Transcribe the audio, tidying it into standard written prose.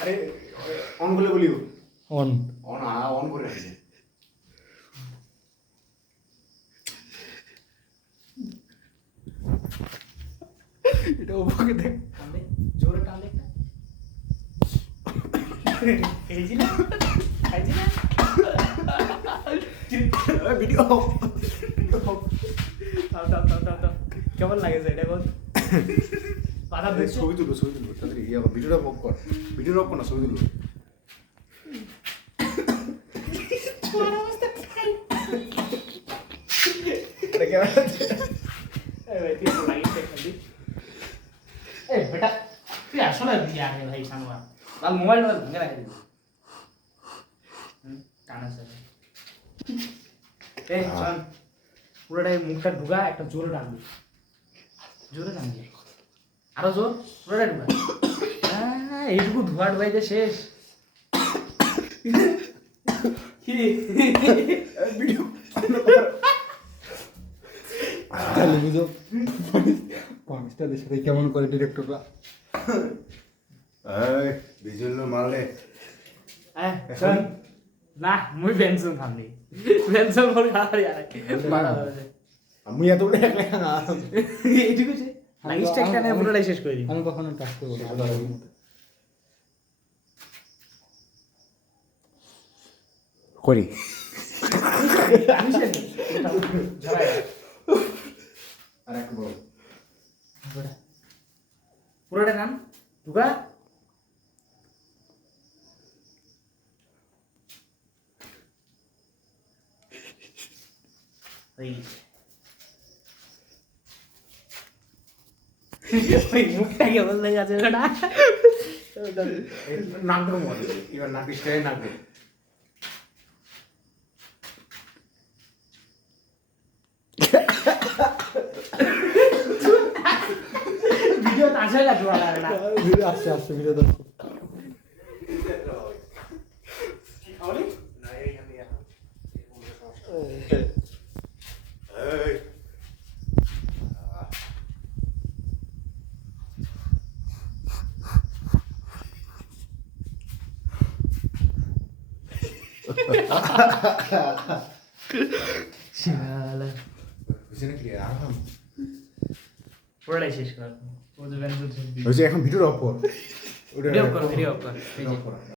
আরে অন বলে বলিও অন অন অন করে রাখছে এটা ওকে দেখ জোরে টান একটা খেয়েছি না খাইছি না ভিডিও কেমন লাগেছে এটা বল পাতা দেখছো ছবি তুলো তাড়াতাড়ি ইয়ে কর ভিডিওটা অফ কর না ছবি তুলো এটা ক্যামেরা বেটা তুই আসলে দিয়া রে ভাই সানুয়া লাল মোবাইল ভেঙে রাখে দিবি কানা স্যার এই চল পুরোটাই মুখটা ঢুকা একটা জোরে টানবি আরো জোর পুরোটাই ঢুকা এইটুকু ধোয়া ঢুকাইতে শেষ কি ভিডিও তাহলে বুঝো পাকিস্তানের সাথে কেমন করে ডিরেক্টররা এই বিজুল মারলে চল না মুই পেনশন খামনি পেনশন করে খাওয়ারি আর আমি এত বড় এক লেখা না এইটুকু সে লাইস্ট একটা নিয়ে পুরোটাই শেষ করে দিই আমি কখনো টাচ করবো না আল্লাহর রহমতে। করি আর এক বল পুরোটা নাম ঢুকা মুখটা কেমন লেগে আছে ওটা নাক ধরো মনে এবার নাক স্টাইল নাক ধরো ভিডিও আসলে লাগবে না ভিডিও আসছে ভিডিও তো পুরোটাই শেষ কর এখন ভিডিও অফ কর ভিডিও কর